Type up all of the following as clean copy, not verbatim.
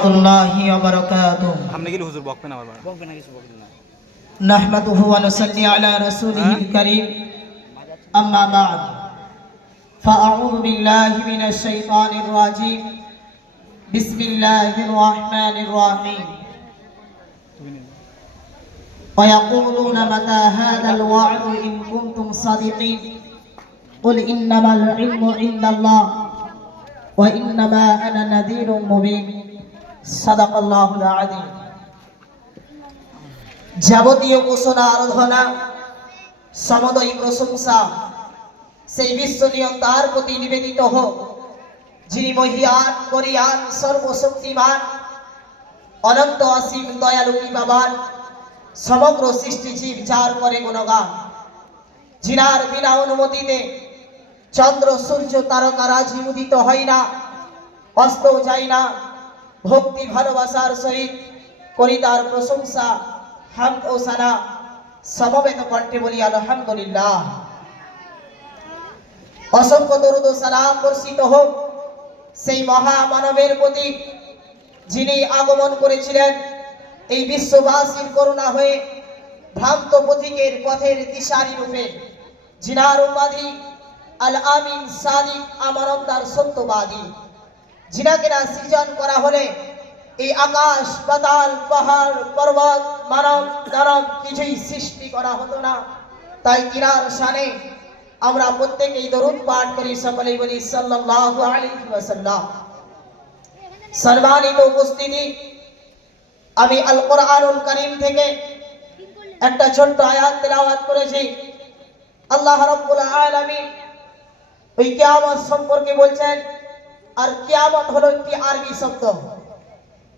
রাহমাতুল্লাহি ওয়া বারাকাতুহু। সামনে গেলে হুজুর বকবে না, বকবে না, কিছু বকবে না। নাহমাদুহু ওয়া নুসাল্লি আলা রাসূলিহিল কারীম, আম্মা বা'দ। ফাআউযু বিল্লাহি মিনাশ শাইতানির রাজীম। বিসমিল্লাহির রাহমানির রাহিম। ওয়া ইয়াকুলুনা মাতা হাযাল ওয়া'দু ইন কুনতুম সাদিকিন। কুল ইন্নামাল ইলমু ইনদাল্লাহ ওয়া ইন্নামা আনা নাযীরুম মুবিন। সাদাকাল্লাহুল আযীম। যাবতীয় ঘোষণা আরাধনা সমদয় প্রশংসা সেই বিশ্ব নিয়ন্তার প্রতি নিবেদিত হোক, যিনি মহিয়ান করিয়ান সর্বশক্তিমান অনন্ত অসীম দয়ালু কৃপাবান, সমগ্র সৃষ্টি জীব যার করে গুণগান, যিনার বিনা অনুমতিতে চন্দ্র সূর্য তারকারাজি উদিত হয় না, অস্তও যায় না। ভক্তি ভালোবাসার সহিত করি তার প্রশংসা, হামদ ও সানা সমবেত কণ্ঠে বলি আলহামদুলিল্লাহ। অসংখ্য দরুদ ও সালাম বর্ষিত হোক সেই মহামানবের প্রতি, যিনি আগমন করেছিলেন এই বিশ্ববাসীর করুণা হয়ে, ভ্রান্ত পথিকের পথের দিশারি রূপে, যিনার উপাধি আল আমিন সাদিক আমানতদার সত্যবাদী, যিনাকে না সৃজন করা হলে এই আকাশ পাতাল পাহাড় পর্বত মানব দানব কিছুই সৃষ্টি করা হতো না। তাই তিনার শানে আমরা প্রত্যেকেই দরুদ পাঠ করি, সকলেই বলি সাল্লাল্লাহু আলাইহি ওয়াসাল্লাম। সম্মানিত উপস্থিতি, আমি আল কোরআনুল কারীম থেকে একটা ছোট্ট আয়াত তেলাওয়াত করেছি। আল্লাহ রাব্বুল আলামিন ওই কিয়ামত সম্পর্কে বলছেন, আর কিয়ামত হলো একটি আরবি শব্দ।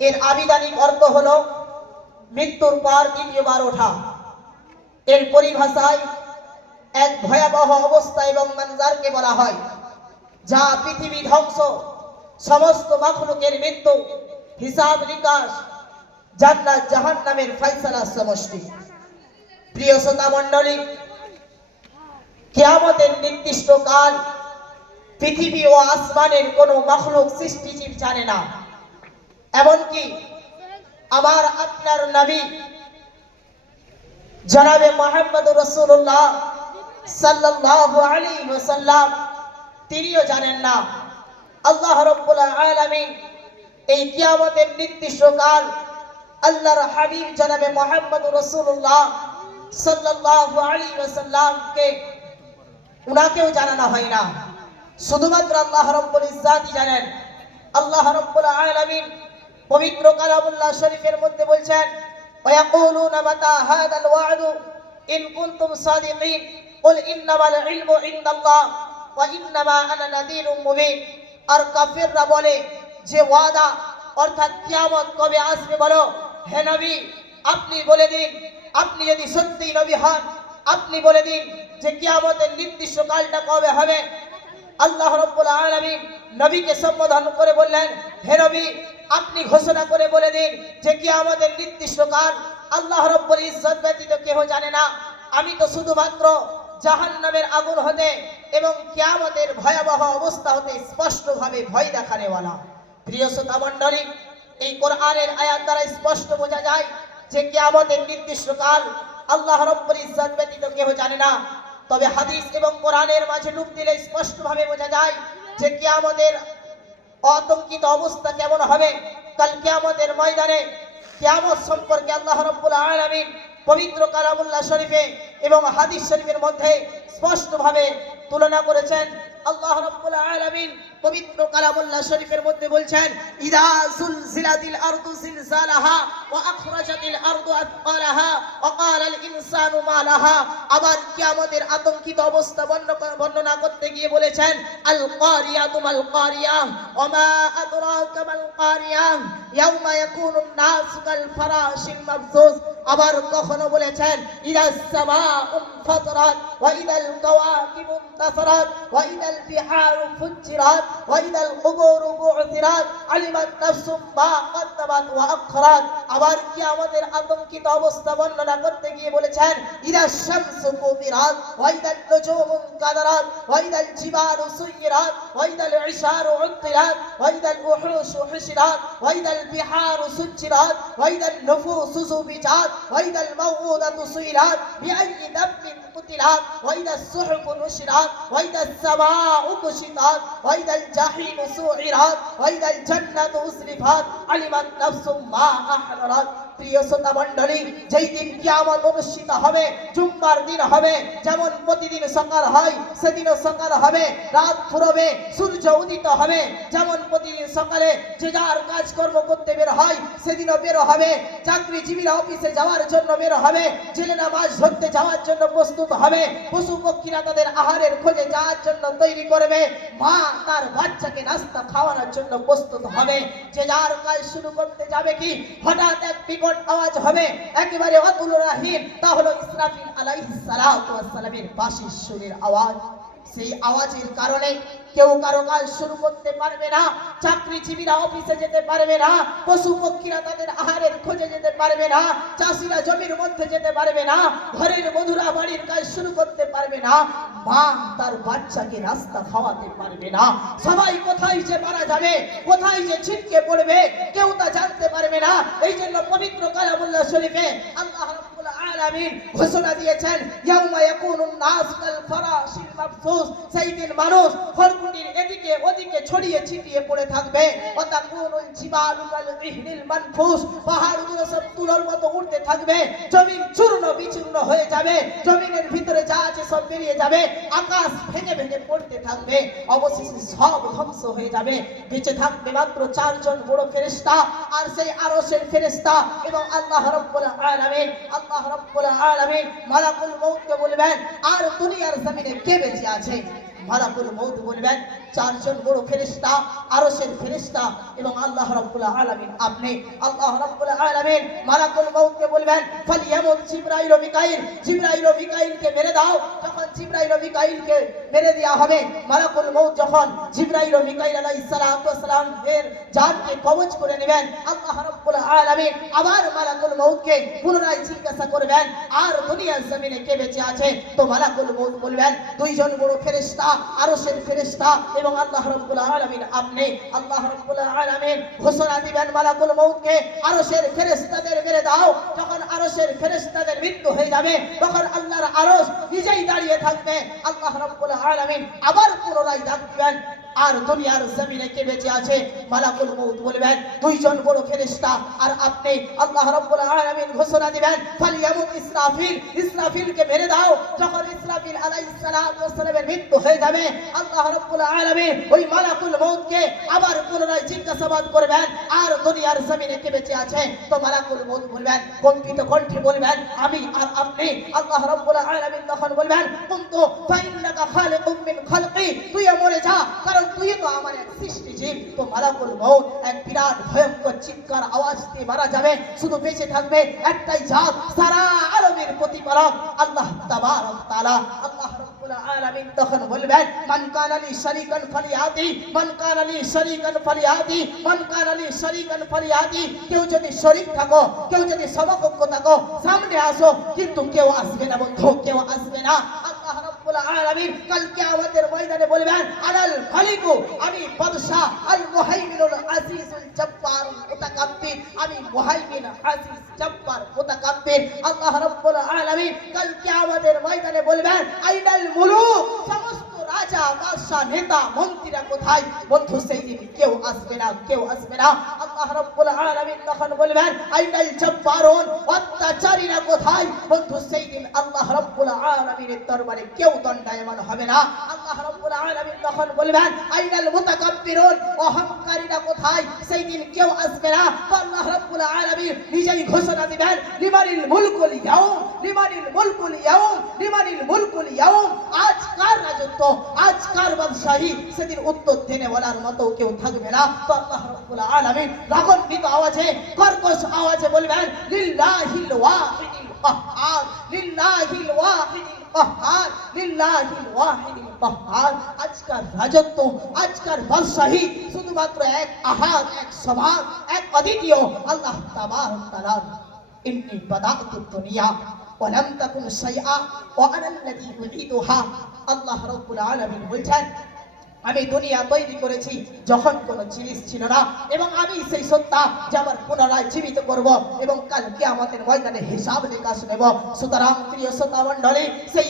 এর আবিধানিক অর্থ হলো মৃত্যুর পর দ্বিতীয়বার ওঠা। এর পরিভাষায় এক ভয়াবহ অবস্থা এবং মঞ্জারকে বলা হয়, যা পৃথিবী ধ্বংস, সমস্ত মাখলুকের মৃত্যু, হিসাব নিকাশ, জান্নাত জাহান্নামের ফয়সালার সমষ্টি। প্রিয় শ্রোতা মণ্ডলী, কিয়ামতের নির্দিষ্ট কাল পৃথিবী ও আসমানের কোনো মাখলুক সৃষ্টিজীব জানে না। এমনকি আমার আপনার নবী জনাবে মুহাম্মদুর রাসূলুল্লাহ সাল্লাল্লাহু আলাইহি ওয়াসাল্লাম তিনিও জানেন না। আল্লাহ রাব্বুল আলামিন এই কিয়ামতের নির্দিষ্ট কাল আল্লাহর হাবিব জনাবে মুহাম্মদুর রাসূলুল্লাহ সাল্লাল্লাহু আলাইহি ওয়াসাল্লামকে উনাকেও জানানো হয় না, শুধুমাত্র আল্লাহ রাব্বুল ইজ্জাতই জানেন। আল্লাহ রাব্বুল আলামিন পবিত্র কালামুল্লাহ শরীফের মধ্যে বলছেন, ওয়ায়াকুলুনা মাতা হাযাল ওয়া'দু ইন কুনতুম সাদিকিন কুল ইন্নামাল ইলমু ইনদাল্লাহ ওয়া ইন্নামা আনা নাযীরুম মুবিন। আর কাফিররা বলে যে ওয়াদা অর্থাৎ কিয়ামত কবে আসবে বলো, হে নবী আপনি বলে দিন, আপনি যদি সত্যি নবী হন আপনি বলে দিন যে কিয়ামতের নির্দিষ্ট কালটা কবে হবে। আল্লাহ রাব্বুল আলামিন নবীকে সম্বোধন করে বললেন, হে নবী আপনি ঘোষণা করে বলে দিন যে কিয়ামতের নির্দিষ্ট কাল আল্লাহ রাব্বুল ইজ্জত ব্যতীত কেউ জানে না। আমি তো শুধুমাত্র জাহান্নামের আগুন হতে এবং কিয়ামতের ভয়াবহ অবস্থা হতে স্পষ্টভাবে ভয় দেখানেওয়ালা। প্রিয় শ্রোতা মণ্ডলী, এই কোরআনের আয়াত দ্বারা স্পষ্ট বোঝা যায় যে কিয়ামতের নির্দিষ্ট কাল আল্লাহ রাব্বুল ইজ্জত ব্যতীত কেউ জানে না। তবে হাদিস এবং কোরআনের মাঝে ডুব দিলে স্পষ্টভাবে বোঝা যায় যে কিয়ামতের আতঙ্কিত অবস্থা কেমন হবে। কাল কিয়ামতের ময়দানে কিয়ামত সম্পর্কে আল্লাহ রাব্বুল আলামিন পবিত্র কালামুল্লাহ শরীফে এবং হাদিস শরীফের মধ্যে স্পষ্টভাবে তুলনা করেছেন। আল্লাহ রাব্বুল আলামিন পবিত্র কালামুল্লাহ শরীফের মধ্যে বলছেন, ইদা যুলজিলাতিল আরদু জিলজালাহা ওয়া আখরাজাতিল আরদু আথকালাহা ওয়া ক্বালাল ইনসানু মা লাহা। আবার কিয়ামতের আতঙ্কিত অবস্থা বর্ণনা করতে গিয়ে বলেছেন, আল কারিয়াতু মাল কারিয়া ওয়া মা আদরাকা মাল কারিয়া ইয়াউমা ইয়াকুনুন নাসু কাল ফারাশিল মাবসুস। আবার কখনো বলেছেন, ইদাস সামাউ ফাতরাত ওয়া ইদাল কাওয়াকিবু ইনতাসারাত ওয়া ইদাল বিহারু ফুজ্জিরাত ওয়া ইদাল কুবুরু বু'থিরাত আলিমাত নাফসুম মা কদ্দামাত ওয়া আখরাত। আবার কিয়ামতের আতঙ্কিত অবস্থা বর্ণনা করতে গিয়ে বলেছেন ইদা শামসু কুবিরাত ওয়া ইদাল নুজুমু কাদারাত ওয়া ইদাল জিবালু সুয়িরাত ওয়া ইদাল ইশারু উত্তিরাত ওয়া ইদাল উহুশু হুশিরাত ওয়া ইদাল বিহারু সুজ্জিরাত ওয়া ইদাল নুফুসু যুবিজাত ওয়া ইদাল মাউউদাতু সুইরাত বিআইয়ি দাব্বিন কুতিলাত ওয়া ইদাস সুহুফু নুশিরাত ওয়া ইদাস সামাউ কুশিতাত ওয়া ইদাল জাহিমু সুইরাত ওয়া ইদাল জান্নাতু উসরিফাত আলিমাত নাফসুম মা আহরাত। প্রিয় শ্রোতা মণ্ডলী, যেই দিন কিয়ামত অনুষ্ঠিত হবে জুম্মার দিন হবে, যেমন প্রতিদিন সকাল হয় সেদিনও সকাল হবে, রাত ফুরবে, সূর্য উদিত হবে, যেমন প্রতিদিন সকালে যে যার কাজকর্ম করতে বের হয় সেদিনও বের হবে, চাকরিজীবীরা অফিসে যাওয়ার জন্য বের হবে, জেলেরা মাছ ধরতে যাওয়ার জন্য প্রস্তুত হবে, পশু পক্ষীরা তাদের আহারের খোঁজে যাওয়ার জন্য তৈরি করবে, মা তার বাচ্চাকে নাস্তা খাওয়ানোর জন্য প্রস্তুত হবে, যে যার কাজ শুরু করতে যাবে কি হঠাৎ এক বিকট আওয়াজ হবে একেবারে অতুলনাহীন, তা হলো ইসরাফিল আলাইহিস সালাতু ওয়াস সালামের বাঁশির সুরের আওয়াজ। সেই আওয়াজের কারণে কেউ কারো কাজ শুরু করতে পারবে না, চাকরিজীবীরা অফিসে যেতে পারবে না, পশু পক্ষীরা তাদের আহারের খোঁজে যেতে পারবে না, চাষিরা জমির মধ্যে যেতে পারবে না, ঘরের বধূরা বাড়ির কাজ শুরু করতে পারবে না, মা তার বাচ্চাকে নাস্তা খাওয়াতে পারবে না। সবাই কোথায় যে মারা যাবে, কোথায় যে ছিটকে পড়বে কেউ তা জানতে পারবে না। এই জন্য পবিত্র কালামুল্লাহ শরীফে আল্লাহ রাব্বুল আলামিন ঘোষণা দিয়েছেন ইয়াউমা ইয়াকুনুন নাস কাল ফারাশিল মাবসুস, সেই দিন মানুষ খড়কুটির এদিকে ওদিকে ছড়িয়ে ছিটিয়ে পড়ে থাকবে। ওয়া তাকুনুল জিবালু কাল ইহনিল মানফুস, পাহাড়গুলো সব তুলোর মতো উড়তে থাকবে, জমিন চূর্ণ বিচূর্ণ হয়ে যাবে, জমিনের ভিতরে যা আছে সব বেরিয়ে যাবে, আকাশ ভেঙে ভেঙে পড়তে থাকবে, অবশেষে সব ধ্বংস হয়ে যাবে। বেঁচে থাকবে মাত্র চারজন বড় ফেরেশতা, আর সেই আরশের ফেরেশতা এবং আল্লাহ রাব্বুল আলামিন। আল্লাহ রাব্বুল আলামিন মালাকুল মউতকে বলবেন আর দুনিয়ার জমিনে কে বেঁচে আছে? মালাকুল মউত বলবেন চারজন বড় ফেরেশতা, আরশের ফেরেশতা এবং আল্লাহ রাব্বুল আলামিন আপনি। আল্লাহ রাব্বুল আলামিন মালাকুল মউতকে বলবেন ফালিয়ামুত জিবরাইল ও মিকাইল, জিবরাইল ও মিকাইলকে মেরে দাও। যখন জিবরাইল ও মিকাইলকে মেরে দেওয়া হবে, মালাকুল মউত যখন জিবরাইল ও মিকাইল আলাইহিস সালাতু ওয়াস সালাম এর জানকে কবজ করে নেবেন, আল্লাহ রাব্বুল আলামিন আবার মালাকুল মউতকে পুনরায় জিজ্ঞাসা করবেন আর দুনিয়ার জমিনে কে বেঁচে আছে? তো মালাকুল মউত বলবেন দুইজন বড় ফেরেশতা, আরশের ফেরেশতা এবং আল্লাহ রাব্বুল আলামিন আপনি। আল্লাহ রাব্বুল আলামিন ঘোষণা দিবেন মালাকুল মউতকে আরশের ফেরেশতাদের মেরে দাও। যখন আরশের ফেরেশতাদের মৃত্যু হয়ে যাবে তখন আল্লাহর আরশ নিজেই দাঁড়িয়ে থাকবে। আল্লাহ রাব্বুল আলামিন আবার পুনরায় ডাক দিবেন আর দুনিয়ার জমিনে কে বেঁচে আছে? মালাকুল মউত বলবেন দুইজন বড় ফেরেশতা আর আপনি। আল্লাহ রাব্বুল আলামিন ঘোষণা দিবেন ফালিয়ামুত ইসরাফিল, ইসরাফিলকে মেরে দাও। যখন ইসরাফিল আলাইহিস সালাতু ওয়াস সালামের মৃত্যু হয়ে যাবে, আল্লাহ রাব্বুল আলামিন ওই মালাকুল মউতকে আবার পুনরায় জিজ্ঞাসাবাদ করবেন আর দুনিয়ার জমিনে কে বেঁচে আছে? তো মালাকুল মউত বলবেন কম্পিত কণ্ঠে বলবেন আমি আর আপনি। আল্লাহ রাব্বুল আলামিন তখন বলবেন কুনতু ফাইন্নাকা খালিকুম মিন খালকি, তুই মরে যা, কারণ তুই তো আমার এক সৃষ্টি জীব। তো মালাকুল মউত এক বিরাট ভয়ঙ্কর চিৎকার আওয়াজ দিয়ে মারা যাবে। শুধু বেঁচে থাকবে একটাই জাত, সারা আলমের প্রতিপালক আল্লাহ তাবারক তাআলা। আল্লাহ রাব্বুল আলামিন তখন বলবেন মান কানা লি শারীকান ফালিয়াতি, মান কানা লি শারীকান ফালিয়াতি, মান কানা লি শারীকান ফালিয়াতি। কেউ যদি শরীক থাকো, কেউ যদি সমকক্ষ থাকো, সামনে আসো, কিন্তু কেউ আসবে না বন্ধু, কেউ আসবে না। আল্লাহ রাব্বুল আলামিন কাল কিয়ামতের ময়দানে বলবেন আনাল মালিকু, আমি বাদশা, আল মুহাইমিনুল আজিজুল জব্বার মুতাকাব্বির, আমি মুহাইমিন আজিজ জব্বার মুতাকাব্বির। আল্লাহ রাব্বুল আলামিন কাল কিয়ামতের ময়দানে বলবেন আইনাল মুলুক, সমস্ত রাজা বাদশা নেতা মন্ত্রীরা কোথায়? বন্ধু সেই দিন কেউ আসবে না, কেউ আসবে না। আল্লাহ রাব্বুল আলামিন তখন বলবেন আইনাল জব্বারুন, অত্যাচারীরা কোথায়? বন্ধু সেই দিন আল্লাহ রাব্বুল আলামিনের দরবারে কেউ দণ্ডায়মান হবে না। আল্লাহ রাব্বুল আলামিন তখন বলবেন আইনাল মুতাকাব্বিরুন, অহংকারীরা কোথায়? সেই দিন কেউ আসবে না। আল্লাহ রাব্বুল আলামিন নিজেই ঘোষণা দিবেন লিমানিল মুলকুল ইয়াউম, লিমানিল মুলকুল ইয়াউম, লিমানিল মুলকুল ইয়াউম। আজ কার রাজত্ব, আজ কার বাদশাহী? সেদিন উত্তর দেনে বলার মতো কেউ থাকবে না। তো আল্লাহ রাব্বুল আলামিন রাগান্বিত আওয়াজে, কর্কশ আওয়াজে বলবেন লিল্লাহিল ওয়াহিদিল কাহ্হার, লিল্লাহিল ওয়াহিদিল কাহ্হার লিল্লাহিল ওয়াহিদিল কাহ্হার। আজকার রাজত্ব, আজকার বাদশাহী শুধুমাত্র এক আহাদ, এক সবার, এক অদ্বিতীয় আল্লাহ তাবারক তাআলা। ইন্নী বাদাতু দুনিয়া ওয়া লাম তাকুন শাইআ ওয়া আনা আল্লাযী উঈদুহা। আল্লাহ রাব্বুল আলামিন বলছেন, আমি দুনিয়া তৈরি করেছি যখন কোনো জিনিস ছিল না, এবং আমি সেই সত্তা যে আবার পুনরায় জীবিত করব এবং কাল কিয়ামতের ময়দানে হিসাব নিকাশ নেব। সুতরাং প্রিয় শ্রোতা মণ্ডলী, সেই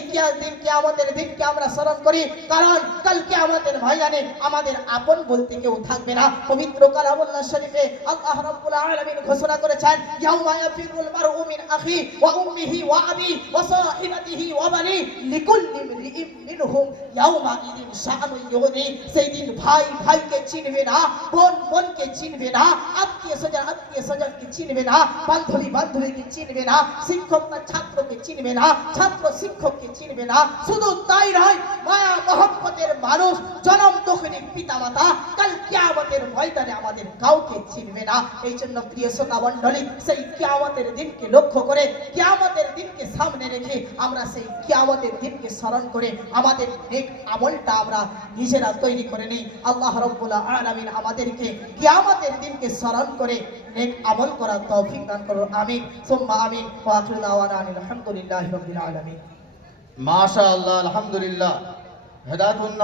কিয়ামতের দিনকে আমরা স্মরণ করি, কারণ কাল কিয়ামতের ময়দানে আমাদের আপন বলতে কেউ থাকবে না। পবিত্র কালামুল্লাহ শরীফে আল্লাহ রাব্বুল আলামিন ঘোষণা করেছেন, ইয়াউমা ইয়াফিরুল মারউ মিন আখি ওয়া উম্মিহি ওয়া আবি ওয়া সাহিবাতিহি ওয়া বানি লিকুল্লি ইমরিইম মিনহুম ইয়াউমা ইদিন শাআনুন ইউগনি। সেই দিন ভাই ভাইকে চিনবে না, বোন বোনকে চিনবে না, আত্মীয় স্বজনকে চিনবে না, বান্ধবী বান্ধবীকে চিনবে না, শিক্ষক তার ছাত্রকে চিনবে না, ছাত্র শিক্ষককে চিনবে না। শুধু তাই নয়, মায়া মহব্বতের মানুষ, জনম দুঃখিনী পিতা মাতা কাল কিয়ামতের ময়দানে আমাদের কাউকে চিনবে না। এই জন্য প্রিয় শ্রোতা মণ্ডলী, সেই কিয়ামতের দিনকে লক্ষ্য করে, কিয়ামতের দিনকে সামনে রেখে আমরা সেই কিয়ামতের দিনকে স্মরণ করে আমাদের নেক আমলটা আমরা নিজেরা তৈরি করে নেই। আল্লাহ রাব্বুল আলামিন আমাদেরকে কিয়ামতের দিনকে স্মরণ করে নেক আমল করার তৌফিক দান করুন। আমিন সুম্মা আমিন। ওয়া আখিরু দাওয়ানা আলহামদুলিল্লাহি রাব্বিল আলামিন। মাশাআল্লাহ, আলহামদুলিল্লাহ। হেদায়েতুন